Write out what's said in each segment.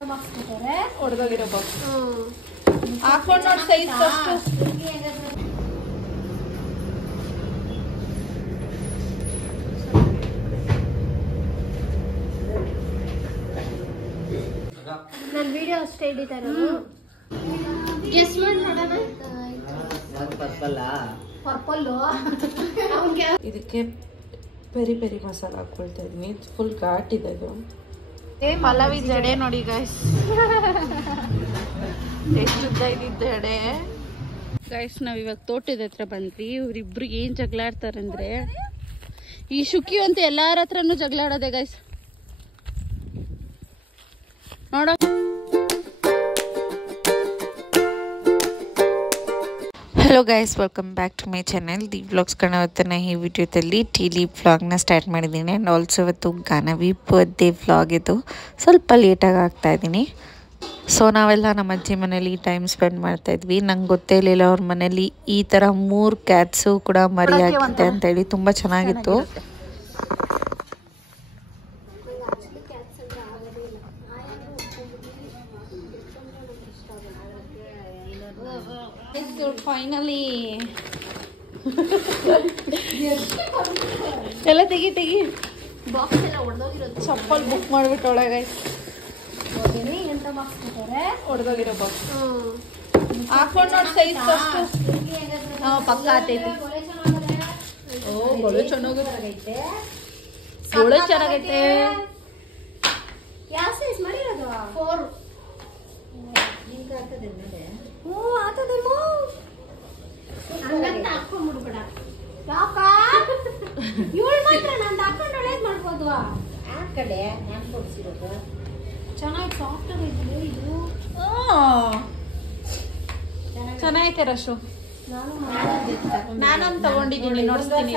ಹೊಡೆದೋಗಿರೋ box ಹಾಕೊಂಡು ನೋಡಿ size first. ನನ್ನ ವಿಡಿಯೋ ಅಷ್ಟೇ ಹಿಡಿತಾ ಇರೋದು. ಗೆಸ್ ಮಾಡಿ ನೋಡೋಣ. ಪರ್ಪಲ್ ಇದಕ್ಕೆ ಪೆರಿ ಪೆರಿ ಮಸಾಲ ಹಾಕೊಳ್ತಾ ಇದೀನಿ. ಫುಲ್ ಘಾಟ್ ಇದೆ ಇದು. ಪಲಾವಿ ಜಡೆ ನೋಡಿ ಗೈಸ್, ಎಷ್ಟು ಉದ್ದ ಇದ್ದಿದ್ದ ಜಡೆ ಗೈಸ್. ನಾವ್ ಇವಾಗ ತೋಟದ ಹತ್ರ ಬಂದ್ವಿ. ಇವ್ರಿಬ್ರು ಏನ್ ಜಗಳ ಆಡ್ತಾರಂದ್ರೆ, ಈ ಶುಕಿ ಅಂತ ಎಲ್ಲಾರ ಹತ್ರನು ಜಗಳ ಆಡೋದೆ ಗೈಸ್. ನೋಡೋ hello guys, welcome back to my channel the vlogs. ಇವತ್ತಿನ ಈ ವಿಡಿಯೋದಲ್ಲಿ ಟೀಲಿ ವ್ಲಾಗ್ನ ಸ್ಟಾರ್ಟ್ ಮಾಡಿದ್ದೀನಿ. ಆ್ಯಂಡ್ ಆಲ್ಸೋ ಇವತ್ತು ಗಾನವಿ ಬರ್ತ್ಡೇ ವ್ಲಾಗ್ ಇದು. ಸ್ವಲ್ಪ ಲೇಟಾಗಿ ಆಗ್ತಾಯಿದ್ದೀನಿ. ಸೊ ನಾವೆಲ್ಲ ನಮ್ಮ ಅಜ್ಜಿ ಮನೇಲಿ ಟೈಮ್ ಸ್ಪೆಂಡ್ ಮಾಡ್ತಾಯಿದ್ವಿ. ನಂಗೆ ಗೊತ್ತೇ ಇರಲಿಲ್ಲ ಅವ್ರ ಮನೇಲಿ ಈ ಥರ 3 ಕ್ಯಾಟ್ಸು ಕೂಡ ಮರಿ ಆಗಿದೆ ಅಂತೇಳಿ. ತುಂಬ ಚೆನ್ನಾಗಿತ್ತು. ಫೈನಲಿ ಎಲ್ಲ ತೆಗಿ ಬಾಕ್ಸ್ ಎಲ್ಲ ಹೊಡೆದೋಗಿರೋದು. ಚಪ್ಪಲ್ ಬುಕ್ ಮಾಡ್ಬಿಟ್ಟೊಳೆ ಗೈಸ್. ಎಂತ ಬಾಕ್ಸ್ ಕೊಟ್ಟವ್ರೆ? ಹೊಡೆದೋಗಿರೋ ಬಾಕ್ಸ್ ಹಾಕೊಂಡು ನೋಡಿ ಸೈಜ್ ಫಸ್ಟ್. ಪಕ್ಕ ಆತೈತಿ. ಗೊಳು ಚೆನ್ನಾಗೈತೆ. ಗೊಳು ಚೆನ್ನಾಗೈತೆ. ಯಾವ ಸೈಜ್ ಮಾಡಿರೋದು? 4. ಹಂಗಂತ ಹಾಕೊಂಡ್ಬಿಡ್ಬೇಡ. ಯಾಕ ಇವಳು ಮಾತ್ರ ನಂದು ಹಾಕೊಂಡು ಒಳ್ಳೇದ್ ಮಾಡ್ಬೋದು. ಆ ಕಡೆ ನಾನು ಕೊಡ್ಸಿರೋದು ಚೆನ್ನಾಗಿ ಸಾಫ್ಟ್ ಆಗೈತೆ. ಇದು ಚೆನ್ನಾಗೈತೆ ರಶು. ನಾನೊಂದು ತಗೊಂಡಿದ್ದೀನಿ, ನೋಡಿಸ್ತೀನಿ.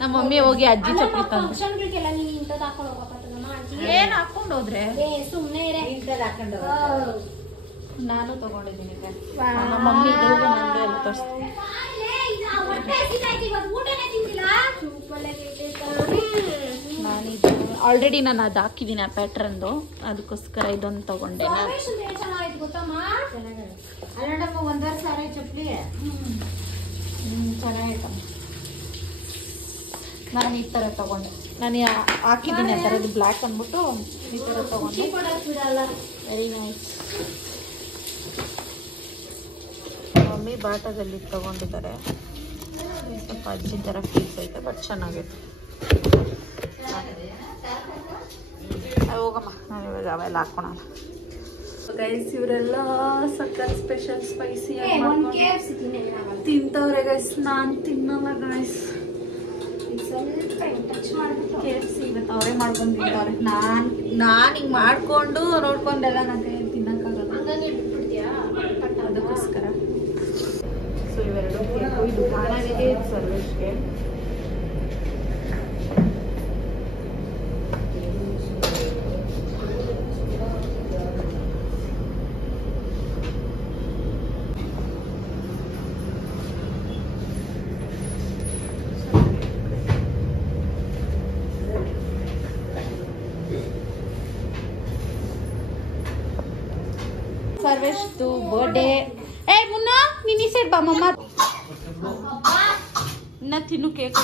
ನಮ್ಮ ಮಮ್ಮಿ ಹೋಗಿ ಅಜ್ಜಿ ಚಪ್ಪಲಿ ತಂದು ಫಂಕ್ಷನ್ಗಳಿಗೆಲ್ಲ ನೀನು ಇಂಥದ್ದು ಹಾಕೊಂಡು ಹೋಗಪ್ಪ. ಏನ್ ಹಾಕೊಂಡು ಹೋದ್ರೆ ಸುಮ್ಮನೆ ಇಂಥದ್ದು ಹಾಕೊಂಡು ನಾನು ತಗೊಂಡಿದ್ದೀನಿ. ನಮ್ಮ ಮಮ್ಮಿ ತೋರಿಸ್ತೀನಿ. ನಾನಿದು ಆಲ್ರೆಡಿ ನಾನು ಅದು ಹಾಕಿದ್ದೀನಿ, ಆ ಪ್ಯಾಟ್ರನ್ದು. ಅದಕ್ಕೋಸ್ಕರ ಇದೊಂದು ತಗೊಂಡೆ. ಚೆನ್ನಾಗೈತಮ್ಮ. ನಾನು ಈ ಥರ ತಗೊಂಡೆ. ನಾನು ಹಾಕಿದ್ದೀನಿ ಆ ಥರದ್ದು ಬ್ಲ್ಯಾಕ್ ಅಂದ್ಬಿಟ್ಟು ಈ ಥರ ತಗೊಂಡೆ. Very nice. ಮಮ್ಮಿ ಬಾಟದಲ್ಲಿ ತಗೊಂಡಿದ್ದಾರೆ. ಸ್ವಲ್ಪ ಅಜ್ಜಿ ಥರ ಫೀಲ್ಸ್ ಐತೆ, ಬಟ್ ಚೆನ್ನಾಗೈತೆ. ಹೋಗಮ್ಮ, ನಾನು ಇವಾಗ ಅವೆಲ್ಲ ಹಾಕೋಣ. ಗೈಸ್ ಇವರೆಲ್ಲ ಸಕ್ಕರೆ ಸ್ಪೆಷಲ್ ಸ್ಪೈಸಿ ತಿಂತವ್ರೆ ಗೈಸ್. ನಾನು ತಿನ್ನಲ್ಲ ಗೈಸ್. KFC ಇವತ್ತು ಅವರೇ ಮಾಡ್ಕೊಂಡು ತಿಂತವ್ರೆ. ನಾನು ಹಿಂಗೆ ಮಾಡ್ಕೊಂಡು ನೋಡ್ಕೊಂಡೆಲ್ಲ ನನಗೆ ತಿನ್ನಕ್ಕಾಗಲ್ಲ, ಅದಕ್ಕೋಸ್ಕರ. ಸೊ ಇವೆರಡು ಕೇಕು. ಇದು ಗಾನವಿಗೆ, ಇದು ಸರ್ವೇಶ್ಗೆ. ಸರ್ವೇಶ್ದು ಬರ್ಡೇ. ಏ ಮುನ್ನ ನೀನ್ ಈ ಸೈಡ್ ಬಾ. ಮಮ್ಮ ಇನ್ನ ತಿನ್ನು ಕೇಕು.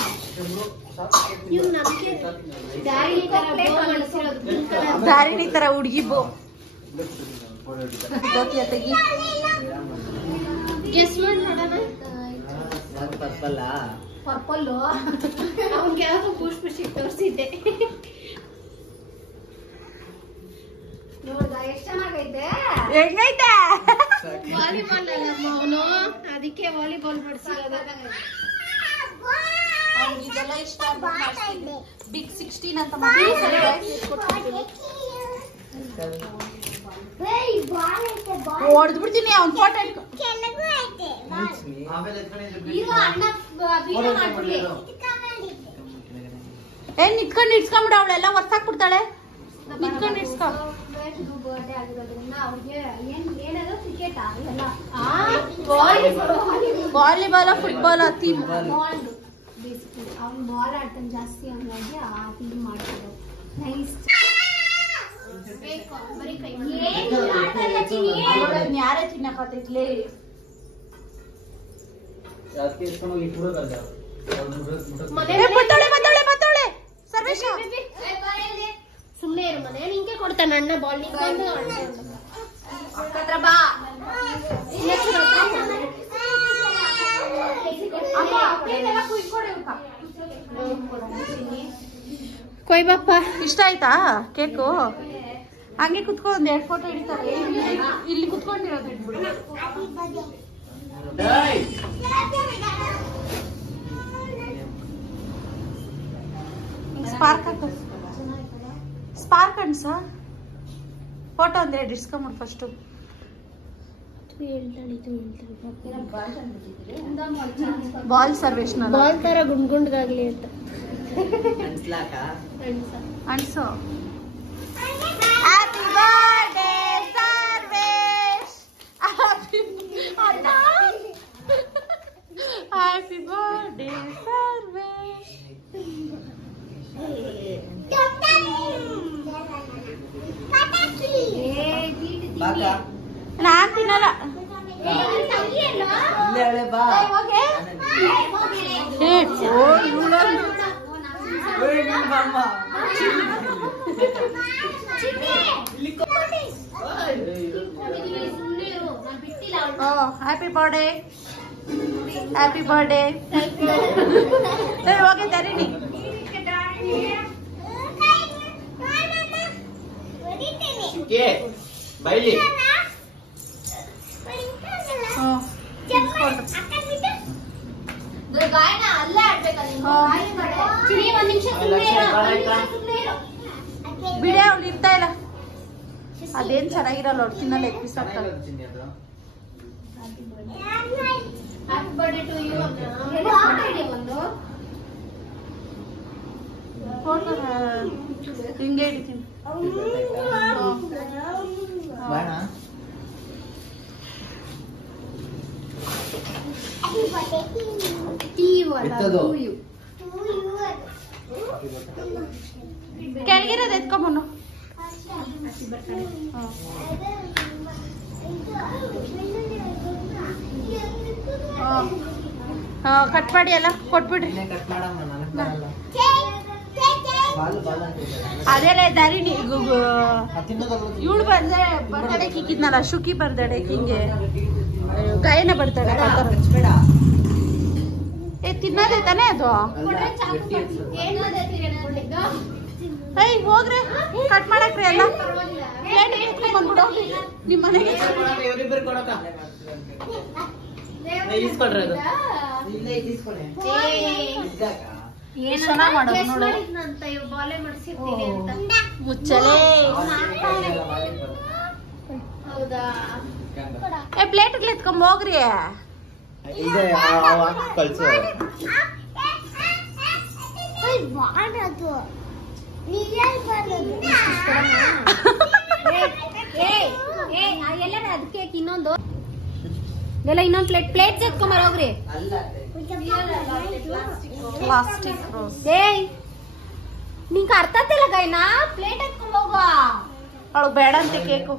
ದಾರಿಣಿ ತರ ಹುಡುಗಿ ಬೋ ತೆಗಿ. ಗೆಸ್ ಮಾಡಿ ನೋಡೋಣ. ಪರ್ಪಲ್ ಅವ್ನಿಗೆ ಯಾವ್ದು ಪುಷ್ಪ ತೋರಿಸಿದ್ದೆ. ನೋಡ್ದ ಎಷ್ಟು ಚೆನ್ನಾಗೈತೆ. ಹೆಂಗೈತೆ? ವಾಲಿಬಾಲ್ ಅಲ್ಲಮ್ಮ ಅವನು, ಅದಕ್ಕೆ ವಾಲಿಬಾಲ್ ಮಾಡಿಸಿರೋದು. ಇದೆಲ್ಲ ಇಷ್ಟ. ಬಿಗ್ 16 ಅಂತ ಹೊಡೆದ್ ಬಿಡ್ತೀನಿ. ಅವ್ನ ಫೋಟೋ ಏನ್ ನಿತ್ಕೊಂಡು ಇಡ್ಸ್ಕೊಂಡ್ಬಿಡ. ಅವಳೆಲ್ಲ ಹೊರ್ಸಾಕ್ಬಿಡ್ತಾಳೆ. ನಿತ್ಕೊಂಡು ಇಡ್ಸ್ಕೊ. Volleyball football theme. ಅವ್ನು ಬಾಲ್ ಆಡ್ತಾನೆ ಜಾಸ್ತಿ, ಹಂಗಾಗಿ ಆ ಥೀಮ್ ಮಾಡ್ತಾರೆ. ನೈಸ್. ಯಾರೇ ಚಿನ್ನಕತ್ತೈತ್ಲೇ ಸರ್ವೇಶ ಸುಮ್ಮನೆ ಇರು ಮನೆ ನಿಂಗೆ ಕೊಡ್ತಾನ ಅಣ್ಣ ಬಾಲ್ ಅಕ್ಕತ್ರ ಬಾ ಕೊಯ್ ಬಾಪ್ಪ. ಇಷ್ಟ ಆಯ್ತಾ ಕೇಕು? ಹಂಗೆ ಕುತ್ಕೊಂಡು ಒಂದ್ 2 ಫೋಟೋ ಹಿಡಿತಾರೆ. ಇಲ್ಲಿ ಕುತ್ಕೊಂಡಿರೋದು ಇಟ್ಬಿಡು. ಸ್ಪಾರ್ಕ್ ಹಾಕ, ಸ್ಪಾರ್ಕ್ ಅನ್ಸ ಫೋಟೋ ಒಂದ್ 2 ಇಸ್ಕೊಂಬಿಡು ಫಸ್ಟ್. ಬಾಲ್ ಸರ್ವೇಶ್ ಬಾಲ್ ತರ ಗುಂಡ್ ಗುಂಡ್ಗಾಗ್ಲಿ ಅಂತ ಅನ್ಸೋ. Happy birthday Sarvesh, happy birthday Sarvesh. ನಾನ್ ತಿನ್ನಲ್ಲ. Happy birthday, happy birthday. ಹೋಗಿ ತರೀನಿ. ಬಿಡೆ ಅವ್ಳು ಇರ್ತಾ ಇಲ್ಲ. ಅದೇನ್ ಚೆನ್ನಾಗಿರಲ್ಲ, ಅವ್ರು ತಿನ್ನಲ್ಲ. ಎಕ್ಕಿಸ್ ಆಗ್ತದೆ. ಹಿಂಗೆ ಹಿಡಿತೀನಿ. ಕೆಳಗಿರೋದು ಎತ್ಕೊಂಬನು. ಕಟ್ ಮಾಡಿ ಎಲ್ಲ ಕೊಟ್ಬಿಡ್ರಿ. ಅದೆಲ್ಲ ದಾರಿಣಿ ಇವಳು ಬರ್ದಡೆ ಕಿಕ್ಕಿದ್ನಲ್ಲ, ಶುಕಿ ಬರ್ದಡೆ ಹಿಂಗೆ ಗಾಯನ ಬರ್ತಾಳೆ. ತಿನ್ನೋದೇ ತಾನೇ ಅದು. ಐ ಹೋಗ್ರಿ, ಕಟ್ ಮಾಡಕ್ರಿ ಎಲ್ಲ. ಬಂದ್ಬಿಡು ನಿಮ್ಮ ಮನೆಗೆ. ಮುಚ್ಚಲೇ ಪ್ಲೇಟ್ ಎತ್ಕೊಂಡ್ ಹೋಗ್ರಿ. ಅದಕ್ಕೆ ಇನ್ನೊಂದು ಎಲ್ಲ ಇನ್ನೊಂದು ಪ್ಲೇಟ್ ಎತ್ಕೊಂಬರ ಹೋಗ್ರಿ. Plastic rose. ಏಯ್ ನಿಂಗೆ ಅರ್ಥ ಆಗ್ತಿಲ್ಲ ಗೈನಾ, ಪ್ಲೇಟ್ ಎತ್ಕೊಂಡ್ ಹೋಗ. ಅವಳು ಬೇಡ ಅಂತೆ cake.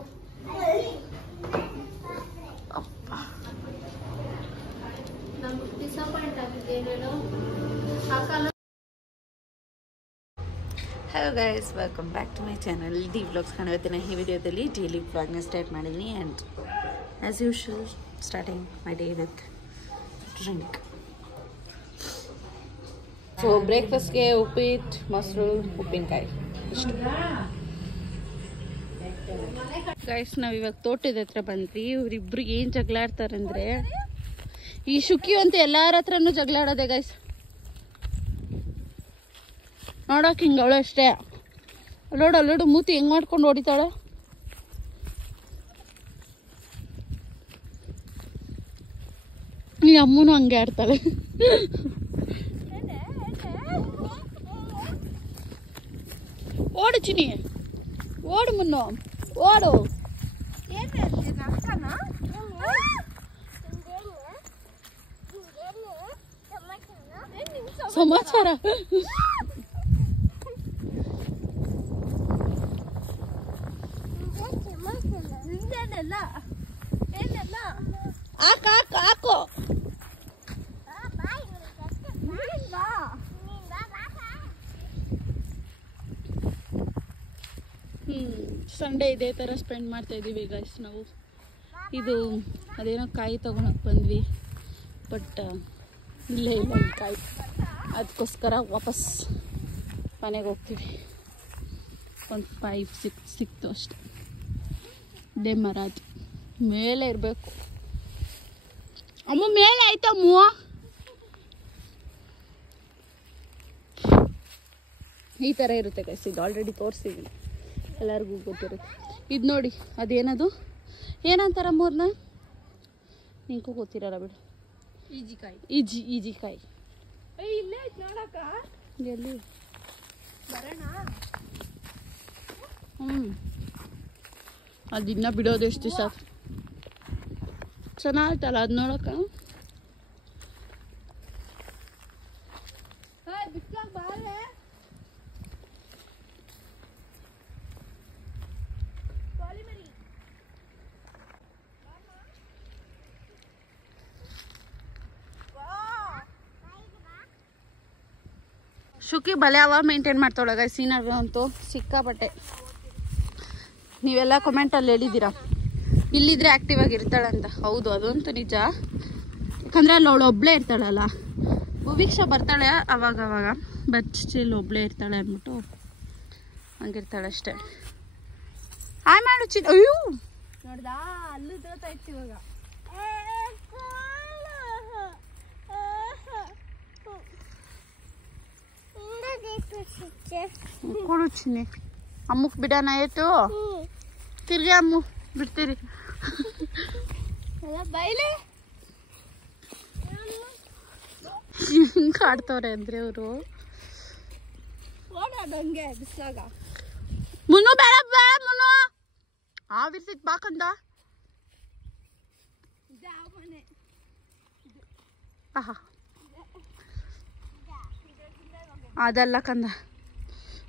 Hello guys, welcome back to my channel D vlogs. ಇವತ್ತಿನ ಈ ವಿಡಿಯೋದಲ್ಲಿ ಡೈಲಿ ವ್ಲಾಗ್ನ ಸ್ಟಾರ್ಟ್ ಮಾಡಿದ್ದೀನಿ. And as usual starting my day with drink. So ಬ್ರೇಕ್ಫಾಸ್ಟ್ಗೆ ಉಪ್ಪಿಟ್ಟು, ಮೊಸರು, ಉಪ್ಪಿನಕಾಯಿ ಇಷ್ಟು. ಗೈಸ್ ನಾವು ಇವಾಗ ತೋಟದ ಹತ್ರ ಬಂದ್ವಿ. ಇವರಿಬ್ರು ಏನು ಜಗಳ ಆಡ್ತಾರಂದ್ರೆ, ಈ ಶುಕಿ ಅಂತ ಎಲ್ಲಾರ ಹತ್ರನೂ ಜಗಳ ಆಡೋದೆ ಗೈಸ್. ನೋಡೋಕೆ ಹಿಂಗೆ ಅವಳು ಅಷ್ಟೇ. ಅಲ್ಲೋಡು ಮೂತಿ ಹೆಂಗ್ ಮಾಡ್ಕೊಂಡು ಹೊಡಿತಾಳೆ. ಈ ಅಮ್ಮನೂ ಹಂಗೆ ಆಡ್ತಾಳೆ. ಓಡು ಚಿನಿ, ಓಡು ಮುನ್ನು, ಓಡು. ಸಮಾಚಾರ ಹಾಕೋ ಸಂಡೇ ಇದೇ ಥರ ಸ್ಪೆಂಡ್ ಮಾಡ್ತಾ ಇದ್ದೀವಿ ಗೈಸ್ ನಾವು. ಇದು ಅದೇನೋ ಕಾಯಿ ತೊಗೊಳಕ್ಕೆ ಬಂದ್ವಿ, ಬಟ್ ಇಲ್ಲೇ ಇಲ್ಲ ಈ ಕಾಯಿ. ಅದಕ್ಕೋಸ್ಕರ ವಾಪಸ್ ಮನೆಗೆ ಹೋಗ್ತೀವಿ. ಒಂದು 5-6 ಸಿಕ್ತು ಅಷ್ಟೆ. ಇದೇ ಮರ ಅದು ಮೇಲೆ ಇರಬೇಕು. ಅಮ್ಮ ಮೇಲೆ ಆಯ್ತಮ್ಮ. ಈ ಥರ ಇರುತ್ತೆ ಗೈಸ್. ಇದು ಆಲ್ರೆಡಿ ತೋರಿಸಿದ್ದೀನಿ, ಎಲ್ಲರಿಗೂ ಗೊತ್ತಿರುತ್ತೆ. ಇದು ನೋಡಿ, ಅದೇನದು ಏನಂತಾರ ಮೂರ್ನ ನಿಂಗೂ ಗೊತ್ತಿರಲ್ಲ ಬಿಡು. ಈಜಿಕಾಯಿ. ಈಜಿಕಾಯಿ ಇಲ್ಲೇ ಐತ್ ನೋಡಕ್ಕ. ಎಲ್ಲಿ ಬರೋಣ. ಅದಿನ್ನ ಬಿಡೋದು ಎಷ್ಟು ದಿವಸ ಚೆನ್ನಾಗಿತ್ತಲ್ಲ ಅದು ನೋಡಕ್ಕ. ಬಿಸ್ಲಾಗ ಬಾಳೆ ಶುಕಿ ಬಲೆ ಅವ ಮೇಂಟೈನ್ ಮಾಡ್ತಾಳೆ ಸೀನರ್ಗೆ ಅಂತೂ ಸಿಕ್ಕಾಪಟ್ಟೆ. ನೀವೆಲ್ಲ ಕಮೆಂಟಲ್ಲಿ ಹೇಳಿದ್ದೀರಾ ಇಲ್ಲಿದ್ರೆ ಆ್ಯಕ್ಟಿವ್ ಆಗಿರ್ತಾಳೆ ಅಂತ. ಹೌದು, ಅದಂತೂ ನಿಜ. ಯಾಕಂದರೆ ಅಲ್ಲಿ ಅವಳು ಒಬ್ಬಳೇ ಇರ್ತಾಳಲ್ಲ. ಭುವೀಕ್ಷಾ ಬರ್ತಾಳೆ ಅವಾಗ, ಬಟ್ ಸ್ಟಿಲ್ ಒಬ್ಬಳೇ ಇರ್ತಾಳೆ ಅಂದ್ಬಿಟ್ಟು ಹಂಗಿರ್ತಾಳೆ ಅಷ್ಟೇ. ಹಾಯ್ ಮಾಡು ಚಿನ್ನ. ಅಯ್ಯೋ ನೋಡ್ದಾ, ಅಲ್ಲೂ ತೋತಾ ಇತ್ತು ಇವಾಗ. ಕೊಡು ಚಿನ್ನಿ. ಅಮ್ಮಕ್ ಬಿಡೋಣ ಆಯ್ತು. ತಿರ್ಗಿ ಅಮ್ಮ ಬಿಡ್ತೀರಿ. ಬೈಲೆ ಹಿಂಗೆ ಆಡ್ತವ್ರೆ ಅಂದ್ರೆ ಅವರು. ಓಡಾಡಂಗೆ ಬಿಸ್ಲಾಗ. ಮುನ್ನು ಬೇಡ ಮುನ್ನು ಆವಿರ್ತೈತಿ ಬಾಕಂದ. ಆಹಾ ಅದಲ್ಲ ಕಂದ,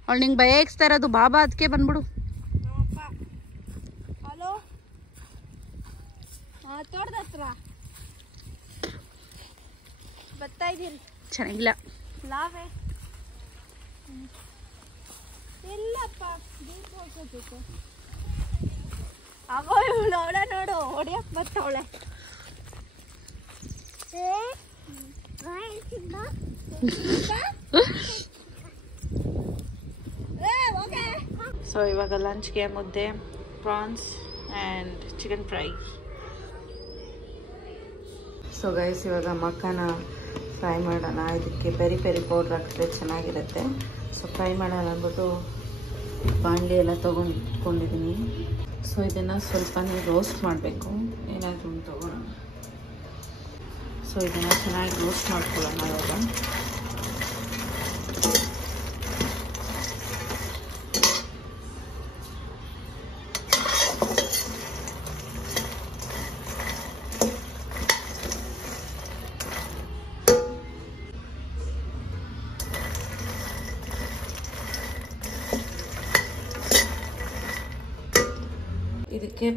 ಅವಳು ನಿಂಗೆ ಭಯ ಇಕ್ಸ್ತಾ ಇರೋದು. ಬಾಬಾ ಅದಕ್ಕೆ ಬಂದ್ಬಿಡು. ಹಲೋ, ತೋಟದ ಹತ್ರ ಬರ್ತಾ ಇದ್ದೀರಿ. ಚೆನ್ನಾಗಿಲ್ಲ. ಲಾವೇ ಇಲ್ಲಪ್ಪ, ದೀಪ ಹೋಗ್ಬೇಕು. ಆಗೋ ಇವಳು ಅವಳೆ ನೋಡು, ಹೊಡಿಯಕ್ ಬರ್ತಾವಳೆ. ಸೊ ಇವಾಗ ಲಂಚ್ಗೆ ಮುದ್ದೆ, prawns and chicken fry. So guys, ಇವಾಗ ಮಕ್ಕನ ಫ್ರೈ ಮಾಡೋಣ. ಇದಕ್ಕೆ ಪೆರಿ ಪೆರಿ ಪೌಡ್ರ್ ಹಾಕಿದ್ರೆ ಚೆನ್ನಾಗಿರುತ್ತೆ. ಸೊ ಫ್ರೈ ಮಾಡೋಣ ಅಂದ್ಬಿಟ್ಟು ಬಾಣಲಿ ಎಲ್ಲ ತೊಗೊಂಡು ಇಟ್ಕೊಂಡಿದ್ದೀನಿ. ಸೊ ಇದನ್ನು ಸ್ವಲ್ಪನೇ ರೋಸ್ಟ್ ಮಾಡಬೇಕು. ಏನಾದರೂ ತೊಗೊಳ್ಳೋಣ. ಸೊ ಇದನ್ನು ಚೆನ್ನಾಗಿ ರೋಸ್ಟ್ ಮಾಡ್ಕೊಳ್ಳೋಣ ಇವಾಗ. ಇದಕ್ಕೆ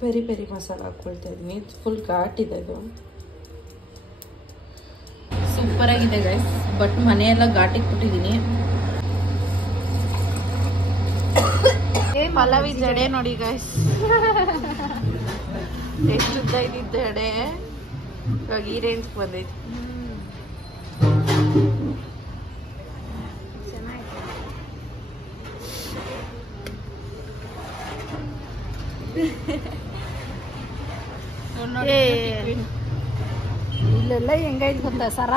ಪೆರಿ ಪೆರಿ ಮಸಾಲ ಹಾಕ್ಕೊಳ್ತಾ ಇದ್ದೀನಿ. ಫುಲ್ ಘಾಟ್ ಇದೆ ಅದು. ಸೂಪರ್ ಆಗಿದೆ ಗೈಸ್, ಬಟ್ ಮನೆಯೆಲ್ಲ ಘಾಟಿಗೆ ಕೊಟ್ಟಿದ್ದೀನಿ. ಪಲಾವಿ ಜಡೆ ನೋಡಿ ಗೈಸ್, ಎಷ್ಟು ಉದ್ದ ಇದ್ದಿದ್ದು ಜಡೆ ಇವಾಗ ಈ ರೇಂಜ್ ಬಂದೈತಿ. ಇಲ್ಲೆಲ್ಲ ಹೆಂಗೈತೆ ಗೊತ್ತಾ ಸರ.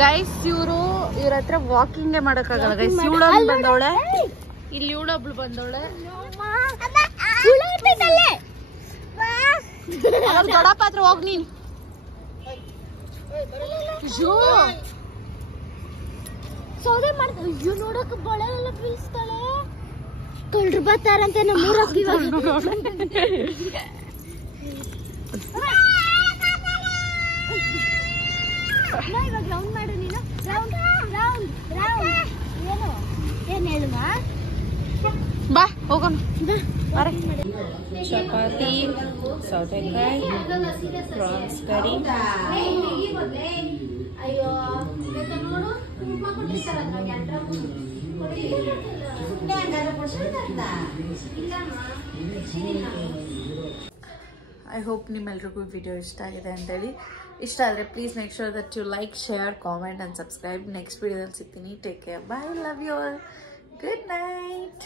ಗೈಸ್ ಇವ್ರ ಹತ್ರ ವಾಕಿಂಗ್ ಮಾಡಕ್ಕಾಗಲ್ಲ ಗೈಸ್. ಇವಳೊಬ್ಳು ಬಂದವಳೆ, ಇಲ್ಲಿ ಇವಳೊಬ್ಳು ಬಂದವಳೆ. ದೊಡ್ಡಪ್ಪ ಹತ್ರ ಹೋಗ್ ನೀನ್. ಸೌದೆ ಮಾಡ್ತಾರೆ. ಅಯ್ಯೋ ನೋಡಕ್ ಬಳೆ ಎಲ್ಲ ಬೀಳ್ಸ್ತಾಳೆ. ಕಳ್ರು ಬರ್ತಾರಂತೆ ನಮ್ಮೂರಕ್ಕೆ ಇವಾಗ. ಇವಾಗ ರೌಂಡ್ ಮಾಡು ನೀನು. ರೌಂಡ್ ರೌಂಡ್ ರೌಂಡ್ ಏನು ಏನ್ ಹೇಳುವ. ಬಾ ಹೋಗೋಣ ಬಾರೆ. ಚಪಾತಿ, ಸೌತೆಕಾಯಿ, ಪ್ರಾನ್ಸ್ ಕರಿ. ಅಯ್ಯೋ ನೋಡು ಉಪ್ಮಾ ಕೊಟ್ಟಿರ್ತಾರಲ್ಲ ಐ ಹೋಪ್ ನಿಮ್ಮೆಲ್ರಿಗೂ ವಿಡಿಯೋ ಇಷ್ಟ ಆಗಿದೆ ಅಂತೇಳಿ. ಇಷ್ಟ ಆದರೆ please make sure that you like, share, comment and subscribe. Next ವಿಡಿಯೋದಲ್ಲಿ ಸಿಗ್ತೀನಿ. Take care, bye, love you all, good night.